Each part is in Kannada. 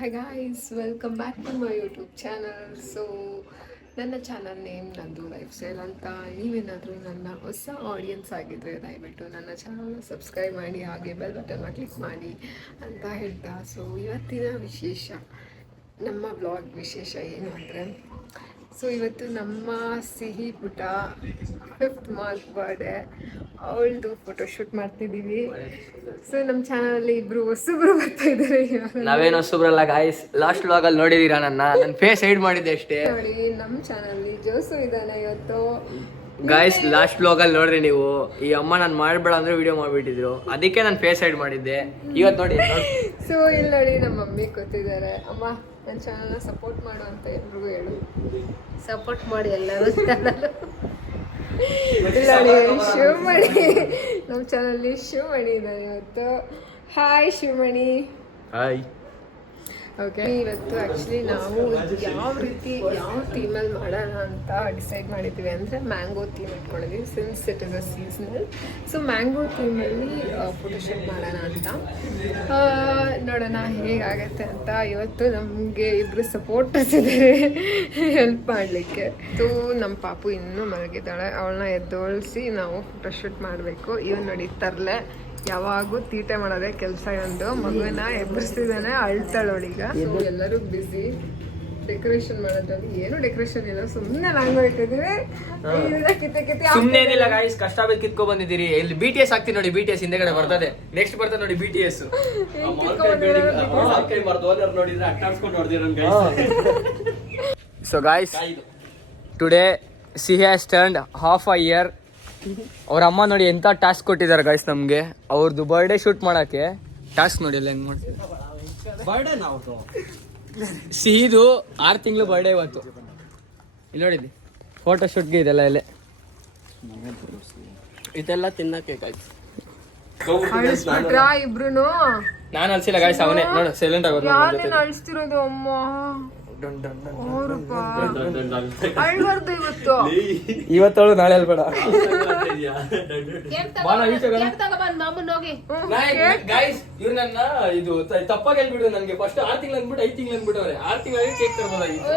Hi guys, welcome back to my YouTube channel. So ನನ್ನ ಚಾನಲ್ ನೇಮ್ ನಂದು ಲೈಫ್ ಸ್ಟೈಲ್ ಅಂತ. ನೀವೇನಾದರೂ ನನ್ನ ಹೊಸ ಆಡಿಯನ್ಸ್ ಆಗಿದ್ದರೆ ದಯವಿಟ್ಟು ನನ್ನ ಚಾನಲ್ನ ಸಬ್ಸ್ಕ್ರೈಬ್ ಮಾಡಿ, ಹಾಗೆ ಬೆಲ್ ಬಟನ್ನ ಕ್ಲಿಕ್ ಮಾಡಿ ಅಂತ ಹೇಳ್ತಾ. ಸೊ ಇವತ್ತಿನ ವಿಶೇಷ, ನಮ್ಮ ಬ್ಲಾಗ್ ವಿಶೇಷ ಏನು ಅಂದರೆ, ಸೊ ಇವತ್ತು ನಮ್ಮ ಸಿಹಿ ಪುಟ 5th ಮಂತ್ ಬರ್ಡೇ, ಅವಳದು ಫೋಟೋಶೂಟ್ ಮಾಡ್ತಿದ್ದೀವಿ. ಸೊ ನಮ್ಮ ಚಾನಲಲ್ಲಿ ಇಬ್ರು ಹೊಸಬ್ರು ಬರ್ತಾ ಇದ್ದಾರೆ. ನಾವೇನು ಹೊಸಬ್ರಲ್ಲ ಗಾಯ್ಸ್, ಲಾಸ್ಟ್ ವ್ಲಾಗಲ್ಲಿ ನೋಡಿದೀರಾ ನನ್ನ ಫೇಸ್ ಹೈಡ್ ಮಾಡಿದ್ದೆ ಅಷ್ಟೇ. ನೋಡಿ, ನಮ್ಮ ಚಾನಲಲ್ಲಿ ಜೋಸು ಇದ್ದಾನೆ ಇವತ್ತು. ಗಾಯ್ಸ್ ಲಾಸ್ಟ್ ವ್ಲಾಗಲ್ಲಿ ನೋಡ್ರಿ ನೀವು, ಈ ಅಮ್ಮ ನಾನು ಮಾಡಬೇಡ ಅಂದ್ರೆ ವಿಡಿಯೋ ಮಾಡಿಬಿಟ್ಟಿದ್ರು, ಅದಕ್ಕೆ ನಾನು ಫೇಸ್ ಹೈಡ್ ಮಾಡಿದ್ದೆ. ಇವತ್ತು ನೋಡಿ. ಸೊ ಇಲ್ಲಿ ನೋಡಿ, ನಮ್ಮ ಮಮ್ಮಿ ಕೂತಿದ್ದಾರೆ. ಅಮ್ಮ, ನನ್ನ ಚಾನಲ್ನ ಸಪೋರ್ಟ್ ಮಾಡು ಅಂತ ಎಲ್ರಿಗೂ ಹೇಳು. ಸಪೋರ್ಟ್ ಮಾಡಿ ಎಲ್ಲರೂ ಚಾನಲ್. ಇಲ್ಲ ನೋಡಿ, ಶಿವಮಣಿ ನಮ್ಮ ಚಾನಲ್ಲಿ ಶಿವಮಣಿ ಇದ್ದಾನೆ ಇವತ್ತು. ಹಾಯ್ ಶಿವಮಣಿ. ಹಾಯ್. ಓಕೆ, ಇವತ್ತು ಆ್ಯಕ್ಚುಲಿ ನಾವು ಯಾವ ಥೀಮಲ್ಲಿ ಮಾಡೋಣ ಅಂತ ಡಿಸೈಡ್ ಮಾಡಿದ್ವಿ. ಅಂದರೆ ಮ್ಯಾಂಗೋ ಥೀಮ್ ಇಟ್ಕೊಂಡಿದ್ವಿ, since it is a seasonal. So mango ಥೀಮಲ್ಲಿ ಫೋಟೋಶೂಟ್ ಮಾಡೋಣ ಅಂತ. ನೋಡೋಣ ಹೇಗಾಗತ್ತೆ ಅಂತ. ಇವತ್ತು ನಮಗೆ ಇಬ್ಬರು ಸಪೋರ್ಟರ್ಸ್ ಇದ್ದಾರೆ ಹೆಲ್ಪ್ ಮಾಡಲಿಕ್ಕೆ. ಸೊ ನಮ್ಮ ಪಾಪು ಇನ್ನೂ ಮಲಗಿದ್ದಾಳೆ, ಅವಳನ್ನ ಎದ್ದೋಳಿಸಿ ನಾವು ಫೋಟೋಶೂಟ್ ಮಾಡಬೇಕು. ಇವನ್ ನೋಡಿ, ತರಲೆ ಯಾವಾಗೂ ತೀಟೆ ಮಾಡೋದೇ ಕೆಲಸ. ಒಂದು ಮಗುವನ್ನ ಎಬ್ಬರಿಸ್ತಿದ್ದಾನೆ, ಅಳ್ತಾಳವಳೀಗ. ಸೊ ಎಲ್ಲರೂ ಬ್ಯುಸಿ ಡೆಕೋರೇಷನ್ ಮಾಡೋದ್ರಲ್ಲಿ. ಏನು ಡೆಕೋರೇಷನ್ ಇಲ್ಲ, ಸುಮ್ಮನೆ ಮ್ಯಾಂಗೋ ಇಟ್ಟಿದ್ದೀವಿ. ಸುಮ್ಮನೆ ಏನಿಲ್ಲ ಗಾಯ್ಸ್, ಕಷ್ಟ ಬೇಕು ಕಿತ್ಕೊ ಬಂದಿದ್ದೀರಿ. ಇಲ್ಲಿ BTS ಆಗ್ತೀನಿ ನೋಡಿ, BTS ಹಿಂದೆಗಡೆ ಬರ್ತದೆ, ನೆಕ್ಸ್ಟ್ ಬರ್ತದೆ ನೋಡಿ BTS. So guys, today she has turned half a year. ಅವ್ರ ಅಮ್ಮ ನೋಡಿ ಎಂತ ಟಾಸ್ಕ್ ಕೊಟ್ಟಿದ್ದಾರೆ ಗಾಯ್ಸ್ ನಮ್ಗೆ. ಅವ್ರದ್ದು ಬರ್ಡೇ ಶೂಟ್ ಮಾಡಕ್ಕೆ ಟಾಸ್ಕ್ ನೋಡಿ ಎಲ್ಲ ಹೆಂಗ್ ಮಾಡ್ತಾರೆ. ಸಿಹಿದು 6 ತಿಂಗಳು ಬರ್ಡೇ ಇವತ್ತು. ಇಲ್ಲಿ ನೋಡಿದ್ವಿ ಫೋಟೋ ಶೂಟ್ಗೆ ಇದೆಲ್ಲ ಎಲ್ಲೇ ಇದೆಲ್ಲ ತಿನ್ನಕ್ಕೆ ಗಾಯ್ಸ್. ಇಬ್ರು ನಾನು ಅಲ್ಸಿಲ್ಲ ಗಾಯ್ಸ್, ಅವನೇ ನೋಡು ಸೈಲೆಂಟ್ ಆಗೋದು. ಅಳಿಸ್ತಿರೋದು ಅಮ್ಮ. ಇವತ್ತು ಇವತ್ತವಳು ನಾಳೆ ಅಲ್ಬೇಡ. ಗಾಯ್ಸ್ ಇವ್ರು ನನ್ನ ಇದು ತಪ್ಪಾಗಿ ಹೇಳ್ಬಿಡು. ನನ್ಗೆ ಫಸ್ಟ್ 6 ತಿಂಗಳು ಅಂದ್ಬಿಟ್ಟು 5 ತಿಂಗಳು ಅಂದ್ಬಿಟ್ಟವ್ರೆ. 6 ತಿಂಗಳಿಗೆ ಕೇಕ್ ತರ್ಬೋದಾಗಿತ್ತು.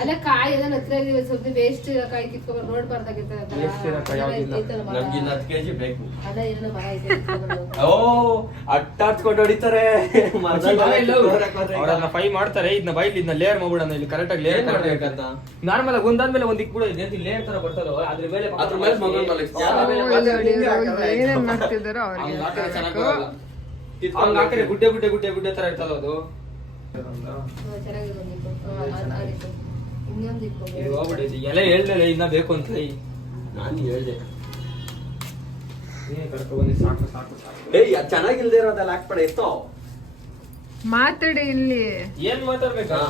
ಅಲ್ಲ, ಕಾಯಿ ಎಲ್ಲ ಹತ್ರ ಸ್ವಲ್ಪ ವೇಸ್ಟ್ ಕಾಯಿ ಕಿತ್ಕೊಂಡು ನೋಡ್ಬಾರ್ದಾಗಿತ್ತು. ಅಟ್ಟಾಡ್ಸ್ಕೊಂಡು ಹೊಡಿತಾರೆ, ಅವ್ರನ್ನ ಫ್ರೈ ಮಾಡ್ತಾರೆ. ಇದನ್ನ ಬೈಲ್ ಇದನ್ನ ಲೇಯರ್ ಮಾಡ್ಬಿಡೋಣ. ಇಲ್ಲಿ ಕರೆಕ್ಟ್ ಆಗಿ ಲೇಯರ್ ಮಾಡ್ಬೇಕಂತ. ನಾರ್ಮಲ್ ಆಗಿ ಒಂದಾದ್ಮೇಲೆ ಒಂದ್ ಇಕ್ ಬಿಡೋದು, ಲೇಯರ್ ತರ ಬರ್ತದೋ ಅದ್ರ ಮೇಲೆ ಏನೇನ್ ಮಾಡ್ತಿದ್ದಾರೋ ಹಂಗ ಹಾಕಿದ್ರೆ ಗುಡ್ಡೆ ಗುಡ್ಡೆ ಗುಡ್ಡೆ ಗುಡ್ಡೆ ತರ ಇರ್ತದ ಅದು. ಎಲೆ ಹೇಳ್ದೆ ಇನ್ನ ಬೇಕು ಅಂತ ನಾನು ಹೇಳ್ದೆ. ಸಾಕು ಸಾಕು ಸಾಕು. ಚೆನ್ನಾಗಿಲ್ದೇ ಇರೋದೆಲ್ಲ ಹಾಕ್ಬೇಡ. ಎಷ್ಟೋ ಮಾತಾಡಿ ಇಲ್ಲಿ. ಏನ್ ಮಾತಾಡ್ಬೇಕಾ?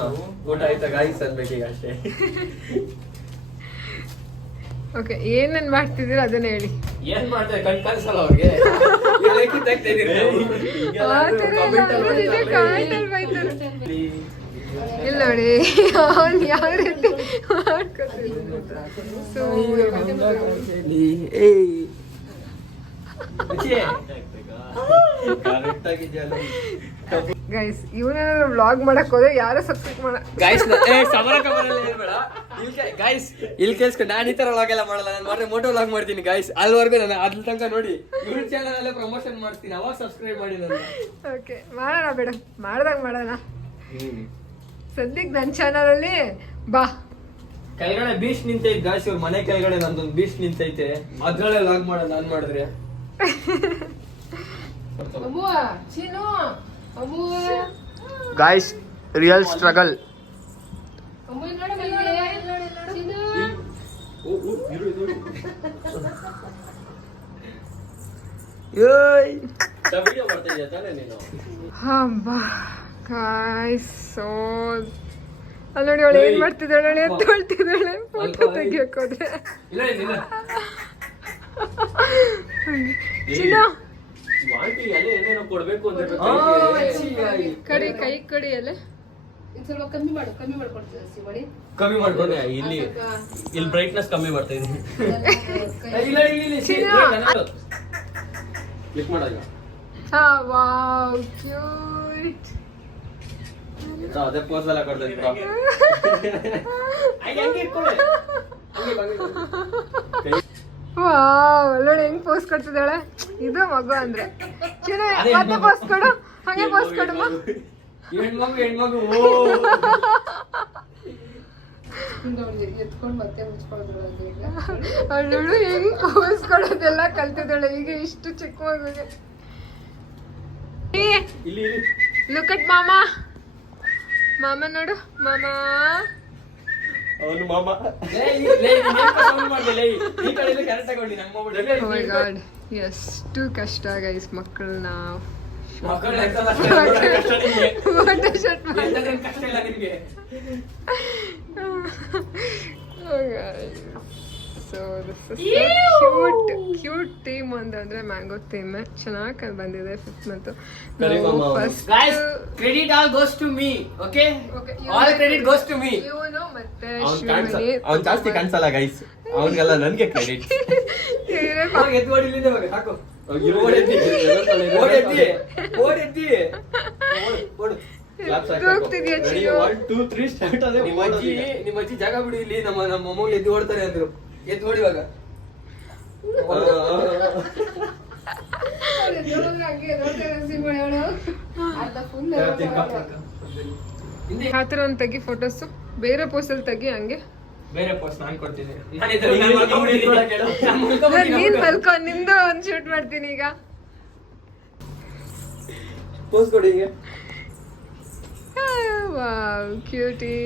ಊಟ ಆಯ್ತಾ ಗಾಯ್ಸ್ ಅನ್ಬೇಕೀಗ ಅಷ್ಟೇ. ಓಕೆ, ಏನೇನ್ ಮಾಡ್ತಿದ್ದೀರ ಅದನ್ನ ಹೇಳಿ. ಏನ್ ಮಾಡ್ತಾರೆ ಕಣ್ ಕಾಣಿಸಲ್ಲ ಅವ್ರಿಗೆ. ಇಲ್ಲ ನೋಡಿ, ಅವನ್ ಯಾವ ರೀತಿ ಗೈಸ್, ಇವನೇನಾದ್ರು ವ್ಲಾಗ್ ಮಾಡಕ್ ಹೋದ್ರೆ ಯಾರು ಸಬ್ಸ್ಕ್ರೈಬ್ ಮಾಡ. ಗೈಸ್ ಗೈಸ್ ಇಲ್ಲಿ ಕೇಳಿಸ್ಕೊಂಡು ನಾನು ಈ ತರ ವ್ಲಾಗ್ ಎಲ್ಲ ಮಾಡಲ್ಲ. ನಾನು ಮಾಡ್ರೆ ಮೋಟೋ ವ್ಲಾಗ್ ಮಾಡ್ತೀನಿ ಗೈಸ್. ಅಲ್ಲಿವರೆಗೂ ನಾನು ಅದ್ರ ತನಕ ನೋಡಿ ಇವ್ರ ಚಾನಲ್ ಅಲ್ಲೇ ಪ್ರಮೋಷನ್ ಮಾಡ್ತೀನಿ, ಅವಾಗ ಸಬ್ಸ್ಕ್ರೈಬ್ ಮಾಡಿ ನಾನು. ಓಕೆ, ಮಾಡೋಣ ಬೇಡ, ಮಾಡ್ದಾಗ ಮಾಡೋಣ. ಸದ್ಯಕ್ಕೆ ನನ್ನ ಚಾನಲಲ್ಲಿ ಬಾ. ಕೆಳಗಡೆ ಬೀಚ್ ನಿಂತೈತೆ ಗಾಯ್ಸ್, ಇವ್ರ ಮನೆ ಕೆಳಗಡೆ ನಂದೊಂದು ಬೀಚ್ ನಿಂತೈತೆ, ಅದ್ರಲ್ಲೇ ವ್ಲಾಗ್ ಮಾಡೋಣ ನಾನು ಮಾಡಿದ್ರೆ. Guys real struggle. ಅಲ್ಲಿ ನೋಡಿ, ಅವಳು ಏನ್ ಮಾಡ್ತಿದ್ದಾಳೆ ನೋಡಿ, ಎತ್ತೊಳ್ತಿದ್ದಾಳೆ ಫೋಟೋ ತೆಗಿಯೋಕೋದ್ರೆ. ಚಿನ್ನ ಕಡಿ, ಕೈ ಕಡಿ ಅಲ್ಲ. ಸ್ವಲ್ಪ ಕಮ್ಮಿ ಮಾಡ್ಕೊಡ್ತೀವಿ. ಕಮ್ಮಿ ಮಾಡ್ಕೊಂಡೆ. ಇಲ್ಲಿ ಬ್ರೈಟ್ನೆಸ್ ಕಮ್ಮಿ ಮಾಡ್ತಾ ಇದ್ದೀನಿ. ಕ್ಲಿಕ್ ಮಾಡಾಗ ಹಾ ವಾವ್ ಕ್ಯೂಟ್. ಅದೇ ಪೋಸ್ ಎಲ್ಲ ಕೊಡ್ತೀನಿ ಬ್ರೋ. ಹಂಗೆ ಇಟ್ಕೊಳ್ಳಿ. ವಾವ್ ನೋಡಿ ಹೆಂಗ್ ಪೋಸ್ ಕೊಡ್ತಿದ್ದಾಳೆ. ಇದು ಮಗು ಅಂದ್ರೆ ಚಿನ್ನ ಮತ್ತೆ ಪೋಸ್ ಕೊಡು, ಹಂಗೆ ಪೋಸ್ ಕೊಡಮ್ಮ. ಹೆಣ್ಮಗು ಎತ್ಕೊಂಡು ಮತ್ತೆ ಮುಚ್ಕೊಳ್ಳೋದ್ರೊಳಗೆ ಈಗ ಅವಳು ಹೆಂಗ್ ಪೋಸ್ ಕೊಡೋದೆಲ್ಲ ಕಲ್ತಿದ್ದಾಳೆ ಈಗ ಇಷ್ಟು ಚಿಕ್ಕ ಮಗುಗೆ. ಇಲ್ಲಿ ಲುಕ್ ಅಟ್ ಮಾಮ. ಮಾಮ ನೋಡು ಮಾಮ. ಅವನು ಮಾಮ. Oh my god, ಎಷ್ಟು ಕಷ್ಟ ಗೈಸ್ ಮಕ್ಕಳನ್ನ ಫೋಟೋ ಶೂಟ್ ಮಾಡಿ. ಸೊ ಕ್ಯೂಟ್ ಥೀಮ್ ಅಂತಂದ್ರೆ ಮ್ಯಾಂಗೋ ಥೀಮ್ ಚೆನ್ನಾಗಿ ಬಂದಿದೆ. 5th month first credit all goes to me. Okay all credit goes to me. ಇವನು ಮತ್ತೆ ಅವ್ನು ಜಾಸ್ತಿ ಕಾಣಿಸಲ್ಲ ಗೈಸ್, ಅವನಿಗೆಲ್ಲ ನನ್ಗೆ ಕ್ರೆಡಿಟ್. ನಿಮ್ಮ ಅಜ್ಜಿ ಜಾಗ ಬಿಡಿ, ಇಲ್ಲಿ ನಮ್ಮ ಅಮ್ಮ ಎದ್ದು ಓಡ್ತಾರೆ ಅಂದ್ರು. ಎದ್ದು ಓಡಿ ಇವಾಗ. ಆತರ ಒಂದ್ ತೆಗಿ ಫೋಟೋಸ್, ಬೇರೆ ಪೋಸ್ಟಲ್ಲಿ ತೆಗಿ ಹಂಗೆ. ಬೇರೆ ಪೋಸ್ಟ್ ನಾನು ಕೊಡ್ತೀನಿ. ನೀನ್ ಮಲ್ಕೊ, ನಿಂದು ಒಂದ್ ಶೂಟ್ ಮಾಡ್ತೀನಿ ಈಗ. ಪೋಸ್ ಕೊಡಿ. Wow cutie.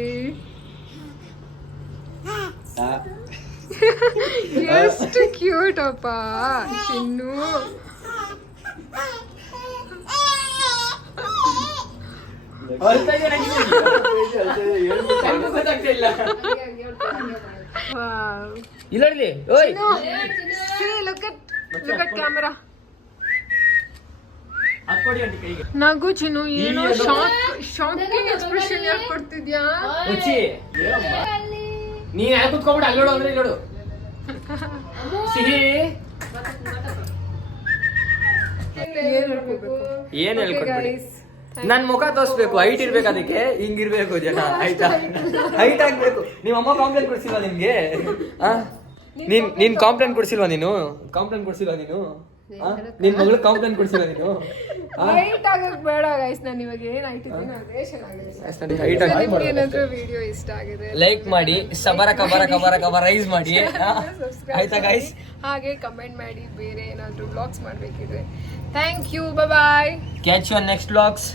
ಎಷ್ಟು ಕ್ಯೂಟ್ ಅಪ್ಪ ಚಿನ್ನು. ಇಲ್ಲಿ ಓಯ್ ಲುಕ್ ಅಟ್ ಕ್ಯಾಮರಾ. ನಗು ಚಿನ್ನು, ಏನೋ ಶಾಕಿಂಗ್ ಎಕ್ಸ್ಪ್ರೆಷನ್ ಯಾಕೆ ಕೊಡ್ತಿದ್ಯಾ? ನೀನ್ ಯಾಕೆ ಕುತ್ಕೊಂಡ್ಬಿಟ್ಟು ಅಲ್ಲೋಡು ಅಂದ್ರೆ ಇಲ್ಲೋಡು. ಸಿಹಿ ಏನ್ ಹೇಳ್ಕೊಡ್ಬೇಡಿ, ನನ್ ಮುಖ ತೋರ್ಸ್ಬೇಕು, ಹೈಟ್ ಇರ್ಬೇಕು, ಅದಕ್ಕೆ ಹಿಂಗಿರ್ಬೇಕು ಜನ, ಆಯ್ತಾ? ಹೈಟ್ ಆಗ್ಬೇಕು. ನಿಮ್ಮ ಅಮ್ಮ ಕಾಂಪ್ಲೇಂಟ್ ಕೊಡ್ಸಿಲ್ವಾ ನಿಮ್ಗೆ? ನೀನ್ ಕಾಂಪ್ಲೇಂಟ್ ಕೊಡ್ಸಿಲ್ವಾ ನೀನು? ನಿನ್ ಮಗಳು ಕಾಂಪ್ಲೇಂಟ್ ಕೊಡ್ಸಿಲ್ವಾ ನೀನು? ಹೈಟ್ ಆಗಕ್ ಬೇಡ ಗೈಸ್, ನಾನು ಇವಾಗ ಏನ್ ಹೈಟ್ ಇದ್ದೀನಿ ಅದೇ ಚೆನ್ನಾಗಿದೆ. ನಿಮ್ಗೆ ಏನಾದ್ರೂ ವಿಡಿಯೋ ಇಷ್ಟ ಆಗಿದೆ ಲೈಕ್ ಮಾಡಿ, ರೈಸ್ ಮಾಡಿ, ಆಯ್ತಾ ಗೈಸ್? ಹಾಗೆ ಕಮೆಂಟ್ ಮಾಡಿ ಬೇರೆ ಏನಾದ್ರೂ ವ್ಲಾಗ್ಸ್ ಮಾಡ್ಬೇಕಿದ್ರೆ. Thank you, bye. Catch you on next vlogs.